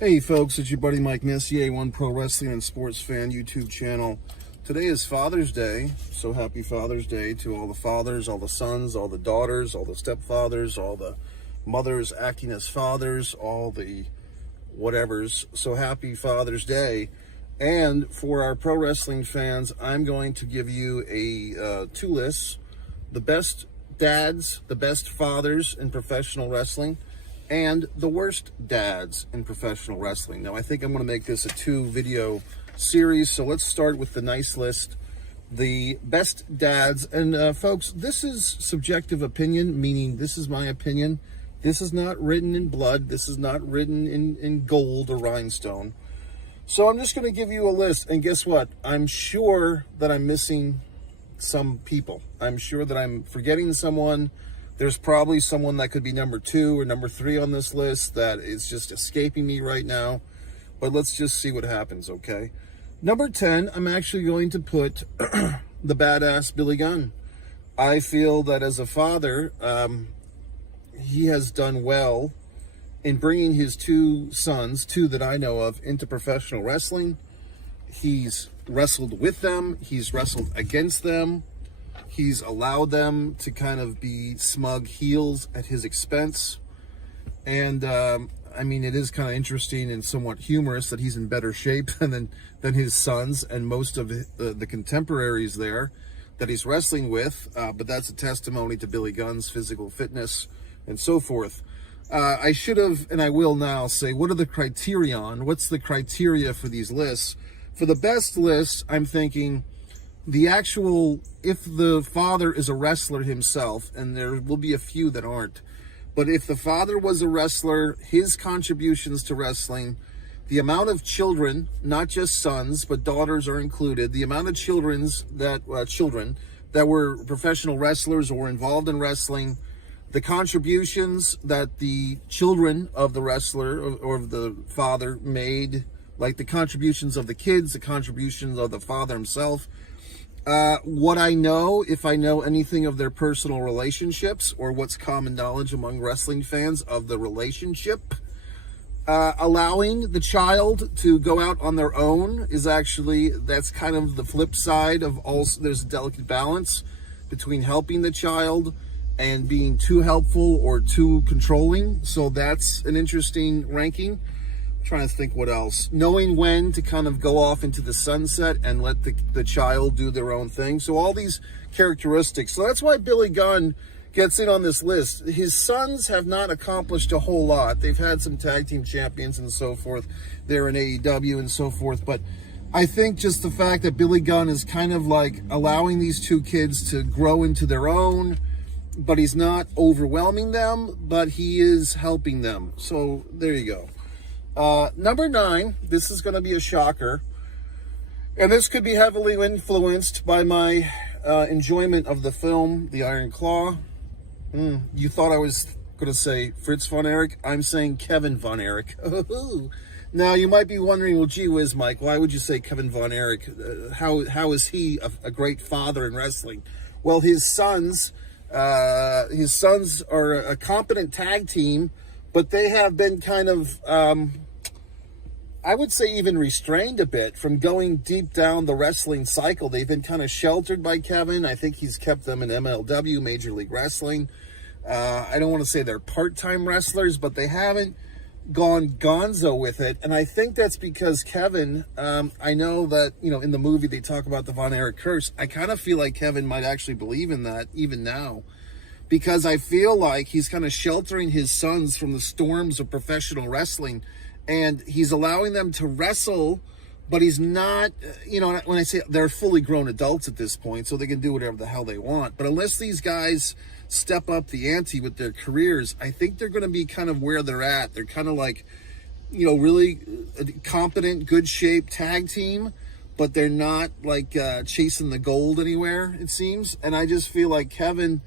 Hey folks, it's your buddy Mike Messier, One Pro Wrestling and Sports Fan YouTube channel. Today is Father's Day, so happy Father's Day to all the fathers, all the sons, all the daughters, all the stepfathers, all the mothers acting as fathers, all the whatevers. So happy Father's Day. And for our pro wrestling fans, I'm going to give you a two lists: the best dads, the best fathers in professional wrestling, and the worst dads in professional wrestling. Now, I think I'm going to make this a 2-video series, so let's start with the nice list, the best dads. And folks, this is subjective opinion, meaning this is my opinion. This is not written in blood. This is not written in gold or rhinestone. So I'm just going to give you a list, and guess what? I'm sure that I'm missing some people. I'm sure that I'm forgetting someone. There's probably someone that could be number 2 or number 3 on this list that is just escaping me right now. But let's just see what happens, okay? Number 10, I'm actually going to put the badass Billy Gunn. I feel that as a father, he has done well in bringing his 2 sons, 2 that I know of, into professional wrestling. He's wrestled with them. He's wrestled against them. He's allowed them to kind of be smug heels at his expense. And, I mean, it is kind of interesting and somewhat humorous that he's in better shape than his sons and most of the contemporaries there that he's wrestling with. But that's a testimony to Billy Gunn's physical fitness and so forth. I should have, and I will now, say, what are the criterion? What's the criteria for these lists? For the best lists, I'm thinking the actual, if the father is a wrestler himself, and there will be a few that aren't, but if the father was a wrestler, his contributions to wrestling, the amount of children, not just sons, but daughters are included, the amount of children that were professional wrestlers or involved in wrestling, the contributions that the children of the wrestler or of the father made, like the contributions of the kids, the contributions of the father himself. What I know, if I know anything of their personal relationships or what's common knowledge among wrestling fans of the relationship, allowing the child to go out on their own is actually, that's kind of the flip side of also, there's a delicate balance between helping the child and being too helpful or too controlling. So that's an interesting ranking. Trying to think what else. Knowing when to kind of go off into the sunset and let the child do their own thing. So all these characteristics. So that's why Billy Gunn gets in on this list. His sons have not accomplished a whole lot. They've had some tag team champions and so forth. They're in AEW and so forth. But I think just the fact that Billy Gunn is kind of like allowing these 2 kids to grow into their own, but he's not overwhelming them, but he is helping them. So there you go. Number 9, this is going to be a shocker, and this could be heavily influenced by my enjoyment of the film, The Iron Claw. You thought I was going to say Fritz von Erich. I'm saying Kevin von Erich. Now, you might be wondering, well, gee whiz, Mike, why would you say Kevin von Erich? How is he a great father in wrestling? Well, his sons are a competent tag team, but they have been kind of, I would say even restrained a bit from going deep down the wrestling cycle. They've been kind of sheltered by Kevin. I think he's kept them in MLW, Major League Wrestling. I don't want to say they're part-time wrestlers, but they haven't gone gonzo with it. And I think that's because Kevin, I know that, in the movie they talk about the Von Erich curse. I kind of feel like Kevin might actually believe in that even now, because I feel like he's kind of sheltering his sons from the storms of professional wrestling, and he's allowing them to wrestle, but he's not, when I say they're fully grown adults at this point, so they can do whatever the hell they want. But unless these guys step up the ante with their careers, I think they're going to be kind of where they're at. They're kind of like, really competent, good shape tag team, but they're not like chasing the gold anywhere, it seems. And I just feel like Kevin,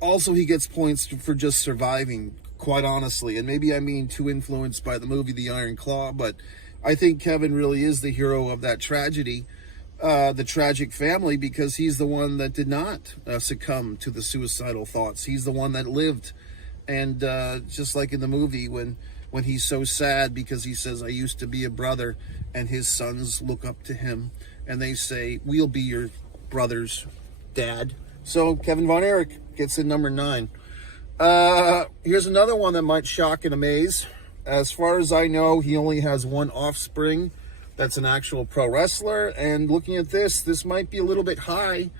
also, he gets points for just surviving, quite honestly. And maybe I'm being too influenced by the movie The Iron Claw, but I think Kevin really is the hero of that tragedy, the tragic family, because he's the one that did not succumb to the suicidal thoughts. He's the one that lived. And just like in the movie, when when he's so sad because he says, I used to be a brother, and his sons look up to him and they say, we'll be your brother's dad. So Kevin Von Erich gets in number 9. Here's another one that might shock and amaze. As far as I know, he only has one offspring that's an actual pro wrestler. And looking at this might be a little bit high.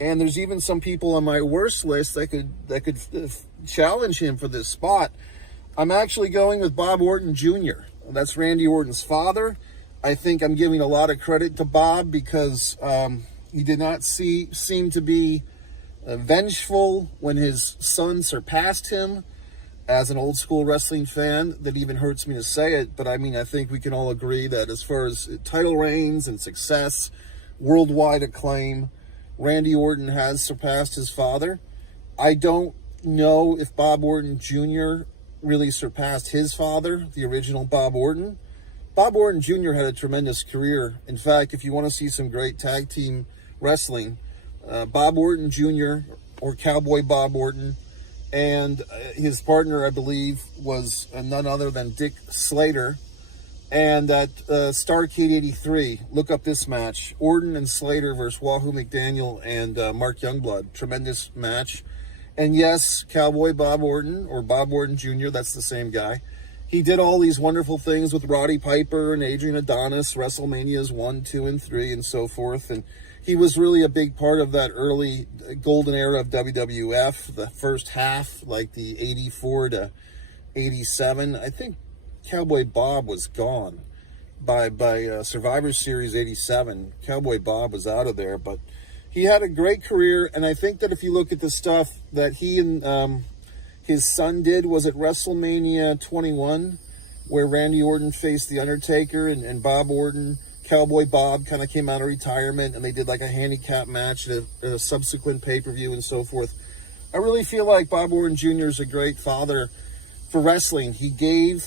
And there's even some people on my worst list that could challenge him for this spot. I'm actually going with Bob Orton Jr. That's Randy Orton's father. I think I'm giving a lot of credit to Bob because he did not seem to be vengeful when his son surpassed him. As an old school wrestling fan, that even hurts me to say it, but I mean, I think we can all agree that as far as title reigns and success, worldwide acclaim, Randy Orton has surpassed his father. I don't know if Bob Orton Jr. really surpassed his father, the original Bob Orton. Bob Orton Jr. had a tremendous career. In fact, if you want to see some great tag team wrestling, Bob Orton Jr. or Cowboy Bob Orton, and his partner, I believe, was none other than Dick Slater. And at Starrcade 83, look up this match. Orton and Slater versus Wahoo McDaniel and Mark Youngblood. Tremendous match. And yes, Cowboy Bob Orton, or Bob Orton Jr., that's the same guy. He did all these wonderful things with Roddy Piper and Adrian Adonis, WrestleManias 1, 2, and 3, and so forth. And he was really a big part of that early golden era of WWF, the first half, like the 84 to 87. I think Cowboy Bob was gone by Survivor Series 87. Cowboy Bob was out of there, but he had a great career, and I think that if you look at the stuff that he and his son did, was at WrestleMania 21, where Randy Orton faced The Undertaker, and Bob Orton, Cowboy Bob, kind of came out of retirement, and they did like a handicap match at a subsequent pay-per-view and so forth. I really feel like Bob Orton Jr. is a great father for wrestling. He gave,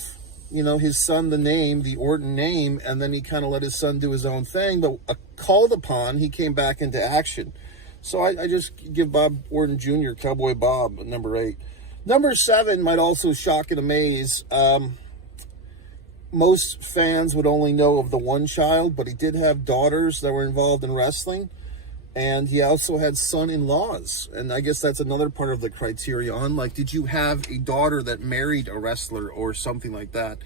his son the name, the Orton name, and then he kind of let his son do his own thing, but called upon, he came back into action. So I just give Bob Orton Jr., Cowboy Bob, number 8. Number 7 might also shock and amaze. Most fans would only know of the one child, but he did have daughters that were involved in wrestling, and he also had son-in-laws, and I guess that's another part of the criterion. Like, did you have a daughter that married a wrestler or something like that?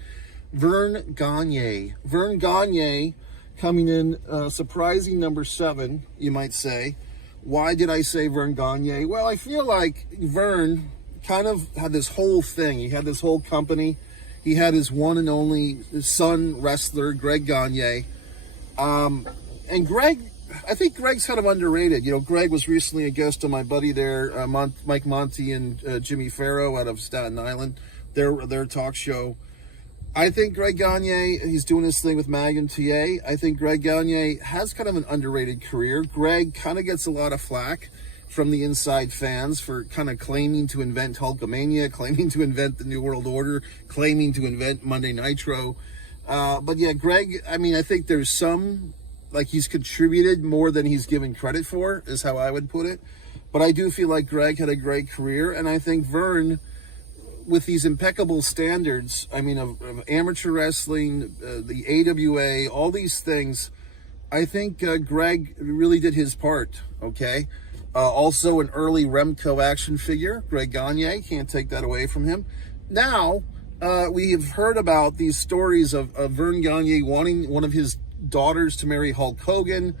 Verne Gagne. Verne Gagne coming in surprising number 7, you might say. Why did I say Verne Gagne? Well, I feel like Verne kind of had this whole thing. He had this whole company. He had his one and only son wrestler, Greg Gagne. And Greg, I think Greg's kind of underrated. Greg was recently a guest on my buddy there, Mike Monty and Jimmy Farrow out of Staten Island, their talk show. I think Greg Gagne, he's doing his thing with Magnum TA. I think Greg Gagne has kind of an underrated career. Greg kind of gets a lot of flack from the inside fans for kind of claiming to invent Hulkamania, claiming to invent the New World Order, claiming to invent Monday Nitro. But yeah, Greg, I think there's some, like, he's contributed more than he's given credit for, is how I would put it. But I do feel like Greg had a great career, and I think Verne, with these impeccable standards, of amateur wrestling, the AWA, all these things, I think Greg really did his part, okay? Also an early Remco action figure, Greg Gagne, can't take that away from him. Now, we have heard about these stories of Verne Gagne wanting one of his daughters to marry Hulk Hogan.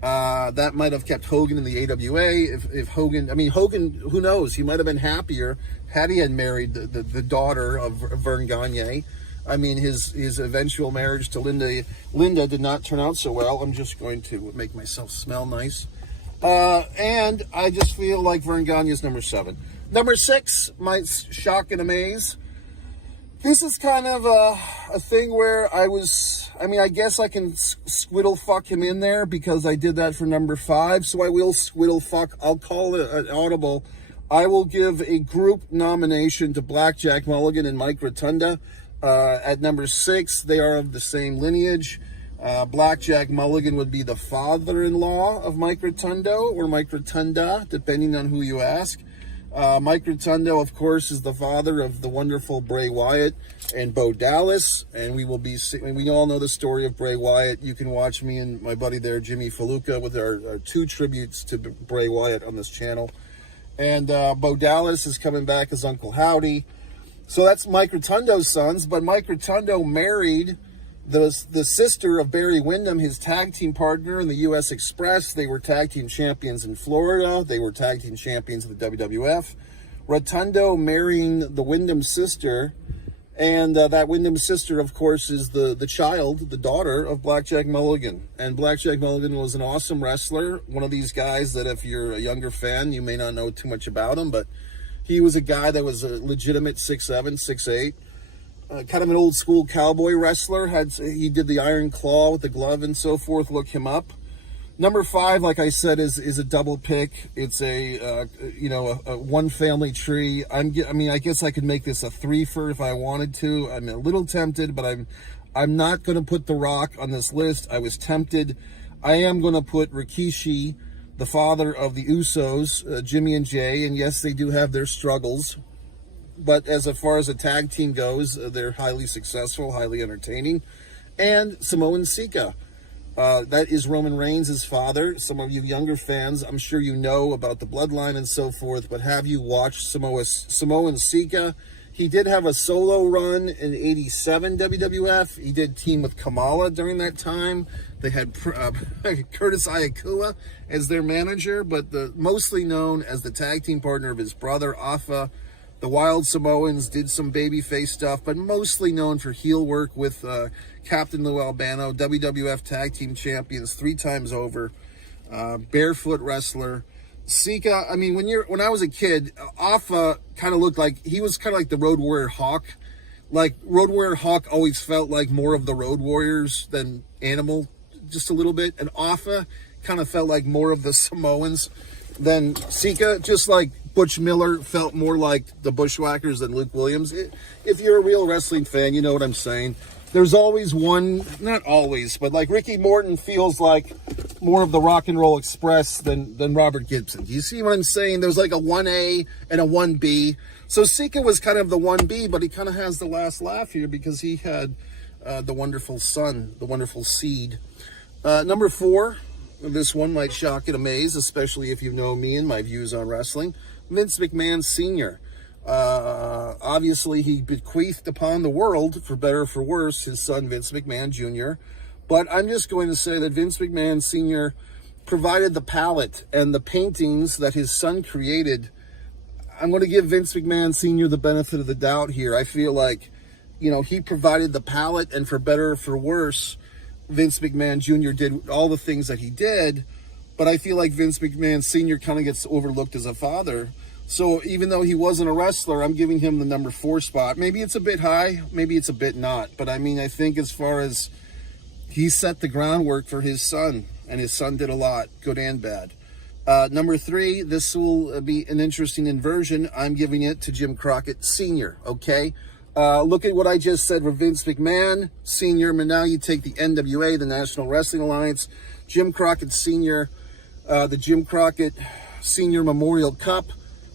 That might have kept Hogan in the AWA. If Hogan, Hogan, who knows? He might have been happier had he had married the daughter of Verne Gagne. His eventual marriage to Linda did not turn out so well. I'm just going to make myself smell nice. And I just feel like Verne Gagne is number 7. Number 6 might shock and amaze. This is kind of a thing where I guess I can squiddle fuck him in there because I did that for number 5. So I will squiddle fuck. I'll call it an audible. I will give a group nomination to Blackjack Mulligan and Mike Rotunda. At number 6, they are of the same lineage. Blackjack Mulligan would be the father-in-law of Mike Rotundo or Mike Rotunda, depending on who you ask. Mike Rotundo, of course, is the father of the wonderful Bray Wyatt and Bo Dallas, and we all know the story of Bray Wyatt. You can watch me and my buddy there, Jimmy Faluca, with our 2 tributes to Bray Wyatt on this channel. And Bo Dallas is coming back as Uncle Howdy. So that's Mike Rotundo's sons, but Mike Rotundo married the sister of Barry Windham, his tag team partner in the U.S. Express. They were tag team champions in Florida. They were tag team champions of the WWF. Rotundo marrying the Windham sister, and that Windham sister, of course, is the daughter of Blackjack Mulligan. And Blackjack Mulligan was an awesome wrestler, one of these guys that if you're a younger fan, you may not know too much about him, but he was a guy that was a legitimate 6'7", 6'8", kind of an old school cowboy wrestler. He did the Iron Claw with the glove and so forth. Look him up. Number 5, like I said, is a double pick. It's a one family tree. I guess I could make this a 3-fer if I wanted to. I'm a little tempted, but I'm not going to put The Rock on this list. I was tempted. I am going to put Rikishi, the father of the Usos, Jimmy and Jay, and yes, they do have their struggles. But as far as a tag team goes, they're highly successful, highly entertaining. And Samoan Sika. That is Roman Reigns' father. Some of you younger fans, I'm sure you know about the bloodline and so forth, but have you watched Samoan Sika? He did have a solo run in '87 WWF. He did team with Kamala during that time. They had Curtis Iakua as their manager, but mostly known as the tag team partner of his brother, Afa. The Wild Samoans did some babyface stuff, but mostly known for heel work with Captain Lou Albano, WWF Tag Team Champions 3 times over, barefoot wrestler. Sika, when I was a kid, Afa kind of looked like, he was kind of like the Road Warrior Hawk. Like, Road Warrior Hawk always felt like more of the Road Warriors than Animal, just a little bit. And Afa kind of felt like more of the Samoans than Sika, just like Butch Miller felt more like the Bushwhackers than Luke Williams. If you're a real wrestling fan, you know what I'm saying. There's always one, not always, but like Ricky Morton feels like more of the Rock and Roll Express than Robert Gibson. Do you see what I'm saying? There's like a 1A and a 1B. So Sika was kind of the 1B, but he kind of has the last laugh here because he had the wonderful son, the wonderful seed. Number 4, this one might shock and amaze, especially if you know me and my views on wrestling. Vince McMahon Sr. Obviously, he bequeathed upon the world, for better or for worse, his son Vince McMahon Jr. But I'm just going to say that Vince McMahon Sr. provided the palette and the paintings that his son created. I'm going to give Vince McMahon Sr. the benefit of the doubt here. I feel like, he provided the palette, and for better or for worse, Vince McMahon Jr. did all the things that he did. But I feel like Vince McMahon Sr. kind of gets overlooked as a father. So even though he wasn't a wrestler, I'm giving him the number 4 spot. Maybe it's a bit high, maybe it's a bit not. But I think as far as he set the groundwork for his son, and his son did a lot, good and bad. Number 3, this will be an interesting inversion. I'm giving it to Jim Crockett Sr., okay? Look at what I just said for Vince McMahon Sr., but now you take the NWA, the National Wrestling Alliance, Jim Crockett Sr., the Jim Crockett Sr. Memorial Cup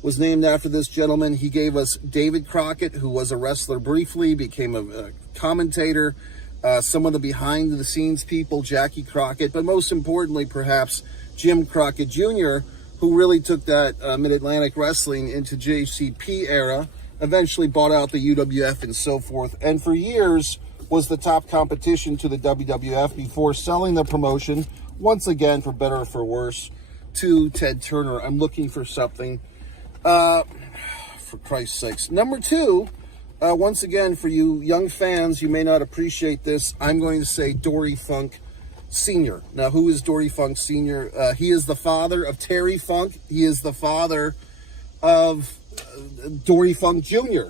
was named after this gentleman. He gave us David Crockett, who was a wrestler briefly, became a commentator, some of the behind-the-scenes people, Jackie Crockett, but most importantly, perhaps, Jim Crockett Jr., who really took that Mid-Atlantic Wrestling into JCP era, eventually bought out the UWF and so forth, and for years was the top competition to the WWF before selling the promotion, once again, for better or for worse, to Ted Turner. I'm looking for something. For Christ's sakes. Number 2, once again, for you young fans, you may not appreciate this. I'm going to say Dory Funk Sr. Now, who is Dory Funk Sr.? He is the father of Terry Funk. He is the father of Dory Funk Jr.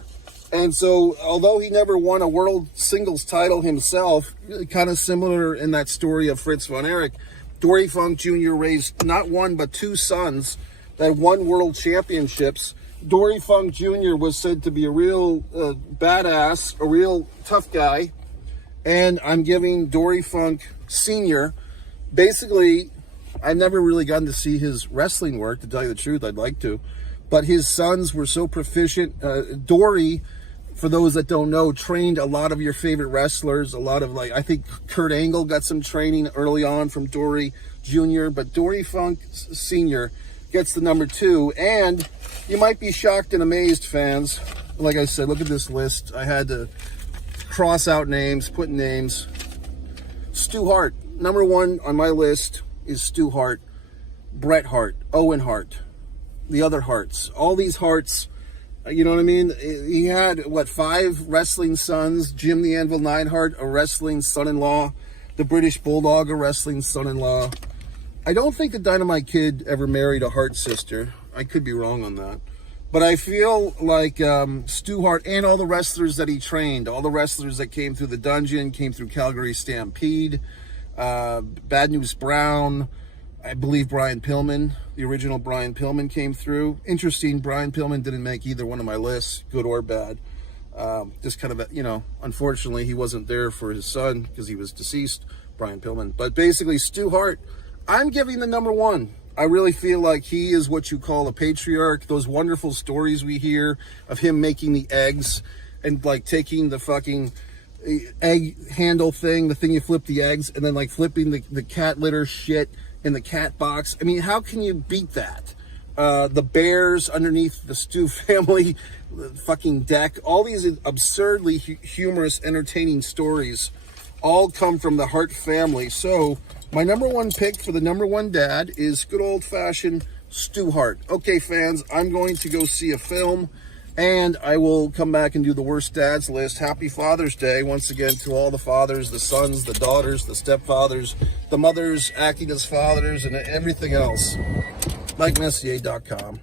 And so, although he never won a world singles title himself, kind of similar in that story of Fritz von Erich, Dory Funk Jr. raised not 1 but 2 sons that won world championships. Dory Funk Jr. was said to be a real badass, a real tough guy, and I'm giving Dory Funk Sr. Basically, I've never really gotten to see his wrestling work, to tell you the truth. I'd like to, but his sons were so proficient. Dory, for those that don't know, trained a lot of your favorite wrestlers. A lot of, like, I think Kurt Angle got some training early on from Dory Jr., but Dory Funk Sr. gets the number 2. And you might be shocked and amazed, fans. Like I said, look at this list. I had to cross out names, put names. Stu Hart, number 1 on my list is Stu Hart. Bret Hart, Owen Hart, the other Harts, all these Harts, you know what I mean? He had, what, 5 wrestling sons? Jim the Anvil Neidhart, a wrestling son-in-law. The British Bulldog, a wrestling son-in-law. I don't think the Dynamite Kid ever married a Hart sister. I could be wrong on that. But I feel like Stu Hart and all the wrestlers that he trained, all the wrestlers that came through the dungeon, came through Calgary Stampede, Bad News Brown, I believe Brian Pillman, the original Brian Pillman, came through. Interesting, Brian Pillman didn't make either one of my lists, good or bad. Just kind of, you know, unfortunately he wasn't there for his son because he was deceased, Brian Pillman. But basically, Stu Hart, I'm giving the number 1. I really feel like he is what you call a patriarch. Those wonderful stories we hear of him making the eggs and, like, taking the fucking egg handle thing, the thing you flip the eggs, and then, like, flipping the cat litter shit in the cat box. I mean, how can you beat that? The bears underneath the Stu family fucking deck, all these absurdly humorous, entertaining stories all come from the Hart family. So my number 1 pick for the number 1 dad is good old-fashioned Stu Hart. Okay, fans, I'm going to go see a film, and I will come back and do the worst dads list. Happy Father's Day once again to all the fathers, the sons, the daughters, the stepfathers, the mothers acting as fathers, and everything else. MikeMessier.com.